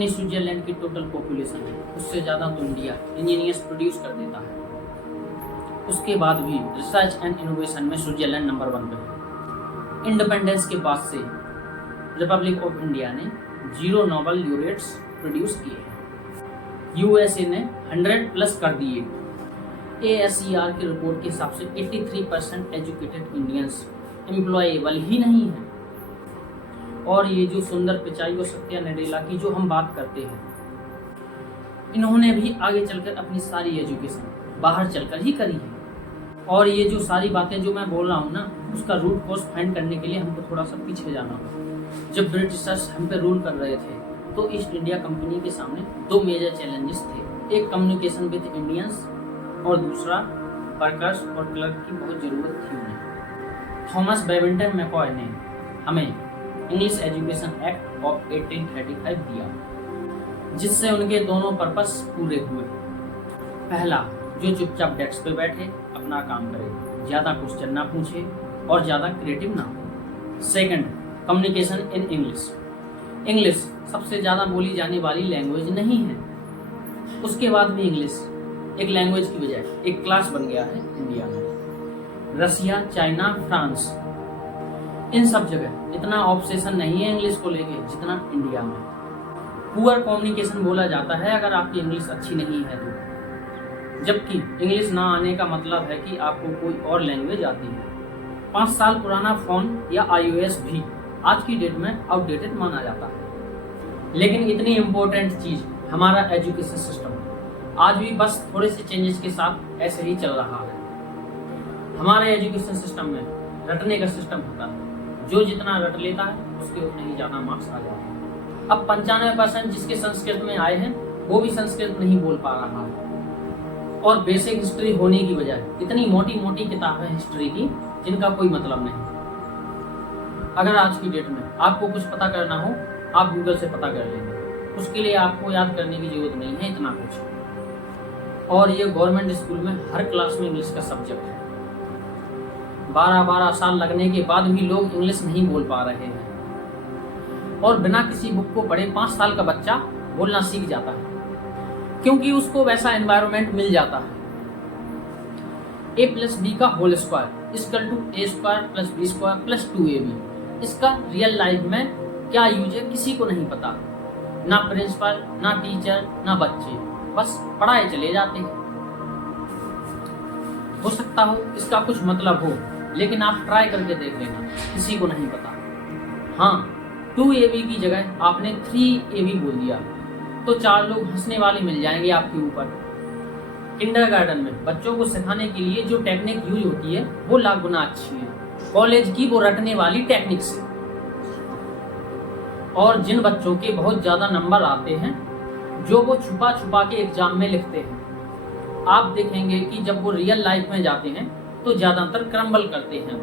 जितनी स्विट्जरलैंड की total population है उससे ज़्यादा तो इंडिया इंजीनियर्स प्रोड्यूस कर देता है। उसके बाद भी रिसर्च एंड इनोवेशन में स्विट्जरलैंड नंबर 1 पे है। इंडिपेंडेंस के बाद से रिपब्लिक ऑफ इंडिया ने 0 नोबेल ल्यूरेट्स प्रोड्यूस किए हैं। यूएसए ने 100+ कर दिए। ASER की रिपोर्ट के हिसाब से 83% एजुकेटेड इंडियंस एम्प्लॉयबल ही नहीं है। और ये जो सुंदर पिचाई और सत्या नडेला की जो हम बात करते हैं, इन्होंने भी आगे चलकर अपनी सारी एजुकेशन बाहर चलकर ही करी है। और ये जो सारी बातें जो मैं बोल रहा हूँ ना, उसका रूट कॉज फाइंड करने के लिए हमको थोड़ा सा पीछे जाना होगा। जब ब्रिटिशर्स हम पे रूल कर रहे थे तो ईस्ट इंडिया कंपनी के सामने 2 मेजर चैलेंजेस थे। एक कम्युनिकेशन विद इंडियंस और दूसरा वर्कर्स और क्लर्क की बहुत ज़रूरत थी उन्हें। थॉमस बेबिंगटन मैकॉय ने हमें इंग्लिश एजुकेशन एक्ट ऑफ 1835 दिया, जिससे उनके दोनों पर्पस पूरे हुए। पहला, जो चुपचाप डेस्क पे बैठे अपना काम करे, ज़्यादा क्वेश्चन ना पूछे और ज़्यादा क्रिएटिव ना हो। Second, communication in English. English सबसे ज़्यादा बोली जाने वाली लैंग्वेज नहीं है। उसके बाद भी इंग्लिश एक लैंग्वेज की बजाय एक क्लास बन गया है इंडिया में। रसिया, चाइना, फ्रांस, इन सब जगह इतना ऑब्सेशन नहीं है इंग्लिश को लेके जितना इंडिया में। पुअर कम्युनिकेशन बोला जाता है अगर आपकी इंग्लिश अच्छी नहीं है तो, जबकि इंग्लिश ना आने का मतलब है कि आपको कोई और लैंग्वेज आती है। 5 साल पुराना फोन या iOS भी आज की डेट में आउटडेटेड माना जाता है। लेकिन इतनी इम्पोर्टेंट चीज हमारा एजुकेशन सिस्टम आज भी बस थोड़े से चेंजेस के साथ ऐसे ही चल रहा है। हमारे एजुकेशन सिस्टम में रटने का सिस्टम होता है, जो जितना रट लेता है उसके उतने ही ज़्यादा मार्क्स आ जाते हैं। अब 95% जिसके संस्कृत में आए हैं वो भी संस्कृत नहीं बोल पा रहा है। और बेसिक हिस्ट्री होने की बजाय इतनी मोटी मोटी किताबें हिस्ट्री की जिनका कोई मतलब नहीं। अगर आज की डेट में आपको कुछ पता करना हो आप गूगल से पता कर लेंगे, उसके लिए आपको याद करने की जरूरत नहीं है इतना कुछ। और ये गवर्नमेंट स्कूल में हर क्लास में इंग्लिश का सब्जेक्ट है। 12-12 साल लगने के बाद भी लोग इंग्लिश नहीं बोल पा रहे हैं। और बिना किसी बुक को पढ़े 5 साल का बच्चा बोलना सीख जाता है, क्योंकि उसको वैसा एनवायरनमेंट मिल जाता है। a+b का whole square equal to a² + b² + 2ab। इसका रियल लाइफ में क्या यूज है किसी को नहीं पता। ना प्रिंसिपल, ना टीचर, ना बच्चे, बस पढ़ाए चले जाते हैं। हो सकता हो इसका कुछ मतलब हो, लेकिन आप ट्राई करके देख लेना, किसी को नहीं पता। हाँ, 2ab की जगह आपने 3ab बोल दिया तो 4 लोग हंसने वाले मिल जाएंगे आपके ऊपर। किंडरगार्टन में बच्चों को सिखाने के लिए जो टेक्निक यूज होती है वो लाख गुना अच्छी है कॉलेज की वो रटने वाली टेक्निक से। और जिन बच्चों के बहुत ज्यादा नंबर आते हैं जो वो छुपा छुपा के एग्जाम में लिखते हैं, आप देखेंगे कि जब वो रियल लाइफ में जाते हैं तो ज्यादातर क्रम्बल करते हैं।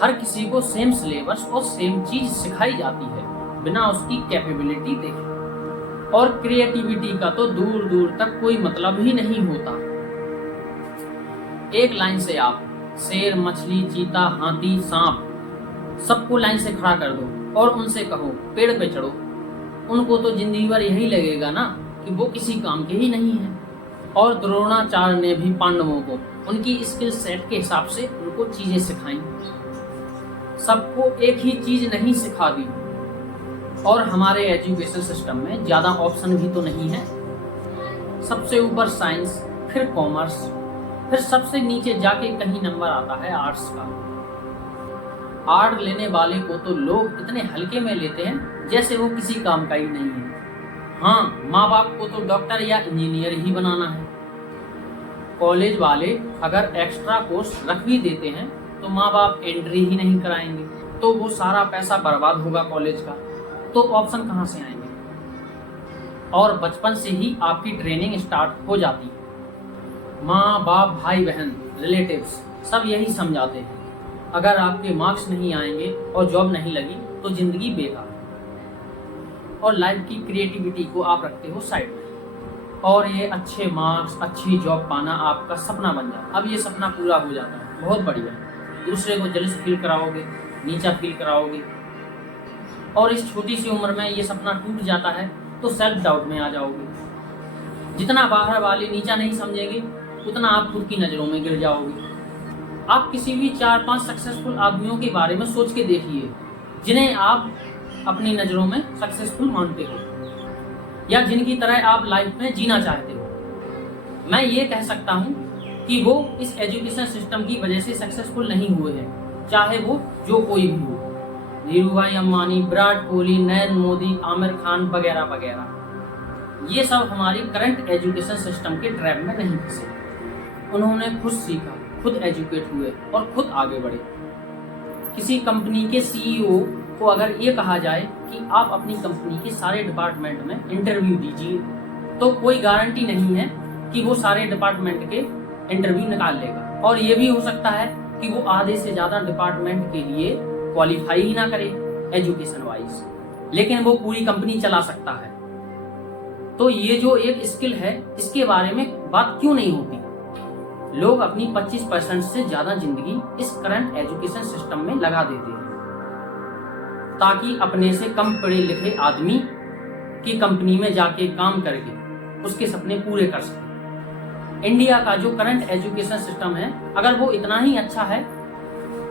हर किसी को सेम सिलेबस और सेम चीज सिखाई जाती है बिना उसकी कैपेबिलिटी देखे। और क्रिएटिविटी का तो दूर दूर तक कोई मतलब ही नहीं होता। एक लाइन से आप शेर, मछली, चीता, हाथी, सांप सबको लाइन से खड़ा कर दो और उनसे कहो पेड़ पे चढ़ो, उनको तो जिंदगी भर यही लगेगा ना कि वो किसी काम के ही नहीं है। और द्रोणाचार्य ने भी पांडवों को उनकी स्किल सेट के हिसाब से उनको चीजें सिखाई, सबको एक ही चीज नहीं सिखा दी। और हमारे एजुकेशन सिस्टम में ज्यादा ऑप्शन भी तो नहीं है। सबसे ऊपर साइंस, फिर कॉमर्स, फिर सबसे नीचे जाके कहीं नंबर आता है आर्ट्स का। आर्ट लेने वाले को तो लोग इतने हल्के में लेते हैं जैसे वो किसी काम का ही नहीं है। हाँ, माँ बाप को तो डॉक्टर या इंजीनियर ही बनाना है। कॉलेज वाले अगर एक्स्ट्रा कोर्स रख भी देते हैं तो माँ बाप एंट्री ही नहीं कराएंगे, तो वो सारा पैसा बर्बाद होगा कॉलेज का। तो ऑप्शन कहाँ से आएंगे? और बचपन से ही आपकी ट्रेनिंग स्टार्ट हो जाती है। माँ बाप, भाई बहन, रिलेटिव्स सब यही समझाते हैं अगर आपके मार्क्स नहीं आएंगे और जॉब नहीं लगी तो जिंदगी बेकार। और लाइफ की क्रिएटिविटी को आप रखते हो साइड में, और ये अच्छे मार्क्स, अच्छी जॉब पाना आपका सपना बन जाता है। अब ये सपना पूरा हो जाता है, बहुत बढ़िया। दूसरे को जलिस फील कराओगे, नीचा फील कराओगे, और इस छोटी सी उम्र में ये सपना टूट जाता है तो सेल्फ डाउट में आ जाओगे। जितना बाहर वाले नीचा नहीं समझेंगे उतना आप खुद की नज़रों में गिर जाओगे। आप किसी भी 4-5 सक्सेसफुल आदमियों के बारे में सोच के देखिए जिन्हें आप अपनी नज़रों में सक्सेसफुल मानते हो या जिनकी तरह आप लाइफ में जीना चाहते हो। मैं ये कह सकता हूँ कि वो इस एजुकेशन सिस्टम की वजह से सक्सेसफुल नहीं हुए हैं, चाहे वो जो कोई भी हो। धीरूभाई अंबानी, विराट कोहली, नरेंद्र मोदी, आमिर खान वगैरह वगैरह, ये सब हमारी करंट एजुकेशन सिस्टम के ट्रैप में नहीं फंसे। उन्होंने खुद सीखा, खुद एजुकेट हुए और खुद आगे बढ़े। किसी कंपनी के सीईओ को अगर ये कहा जाए कि आप अपनी कंपनी के सारे डिपार्टमेंट में इंटरव्यू दीजिए तो कोई गारंटी नहीं है कि वो सारे डिपार्टमेंट के इंटरव्यू निकाल लेगा, और ये भी हो सकता है कि वो आधे से ज्यादा डिपार्टमेंट के लिए क्वालिफाई ही ना करे एजुकेशन वाइज, लेकिन वो पूरी कंपनी चला सकता है। तो ये जो एक स्किल है इसके बारे में बात क्यों नहीं होती? लोग अपनी 25% से ज्यादा जिंदगी इस करंट एजुकेशन सिस्टम में लगा देते हैं ताकि अपने से कम पढ़े लिखे आदमी की कंपनी में जाके काम करके उसके सपने पूरे कर सके। इंडिया का जो करंट एजुकेशन सिस्टम है अगर वो इतना ही अच्छा है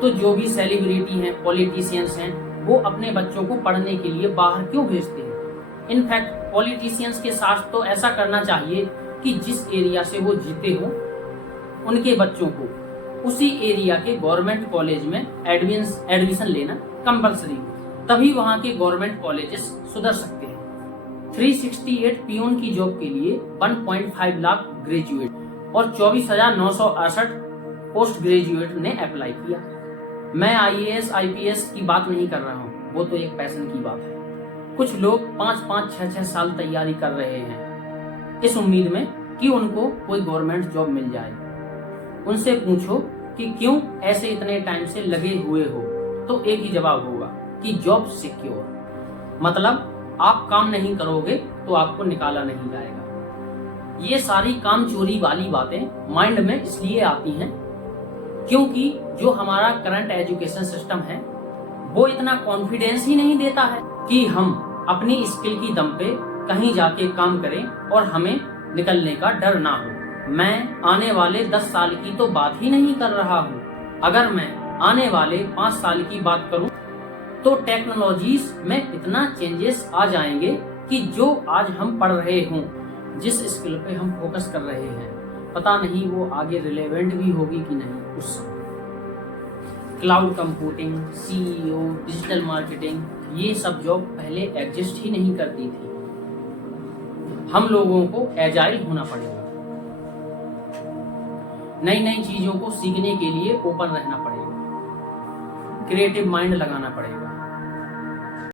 तो जो भी सेलिब्रिटी हैं, पॉलिटिशियंस हैं, वो अपने बच्चों को पढ़ने के लिए बाहर क्यों भेजते हैं? इनफैक्ट पॉलिटिशियंस के साथ तो ऐसा करना चाहिए कि जिस एरिया से वो जीते हो उनके बच्चों को उसी एरिया के गवर्नमेंट कॉलेज में एडमिशन लेना कंपलसरी हो, तभी वहां के गवर्नमेंट कॉलेजेस सुधर सकते हैं। 368 पियून की जॉब के लिए 1.5 लाख ग्रेजुएट और 24,968 पोस्ट ग्रेजुएट ने अप्लाई किया। मैं IAS IPS की बात नहीं कर रहा हूँ, वो तो एक पैशन की बात है। कुछ लोग 5-5, 6-6 साल तैयारी कर रहे हैं इस उम्मीद में कि उनको कोई गवर्नमेंट जॉब मिल जाए। उनसे पूछो कि क्यों ऐसे इतने टाइम से लगे हुए हो, तो एक ही जवाब होगा कि जॉब सिक्योर। मतलब आप काम नहीं करोगे तो आपको निकाला नहीं जाएगा। ये सारी काम चोरी वाली बातें माइंड में इसलिए आती हैं क्योंकि जो हमारा करंट एजुकेशन सिस्टम है वो इतना कॉन्फिडेंस ही नहीं देता है कि हम अपनी स्किल की दम पे कहीं जाके काम करें और हमें निकलने का डर ना हो। मैं आने वाले 10 साल की तो बात ही नहीं कर रहा हूँ। अगर मैं आने वाले 5 साल की बात करूँ तो टेक्नोलॉजीज में इतना चेंजेस आ जाएंगे कि जो आज हम पढ़ रहे हों, जिस स्किल पे हम फोकस कर रहे हैं, पता नहीं वो आगे रिलेवेंट भी होगी कि नहीं उस समय। Cloud computing, CEO, digital marketing, ये सब जॉब पहले एग्जिस्ट ही नहीं करती थी। हम लोगों को एजाइल होना पड़ेगा, नई नई चीजों को सीखने के लिए ओपन रहना पड़ेगा, क्रिएटिव माइंड लगाना पड़ेगा।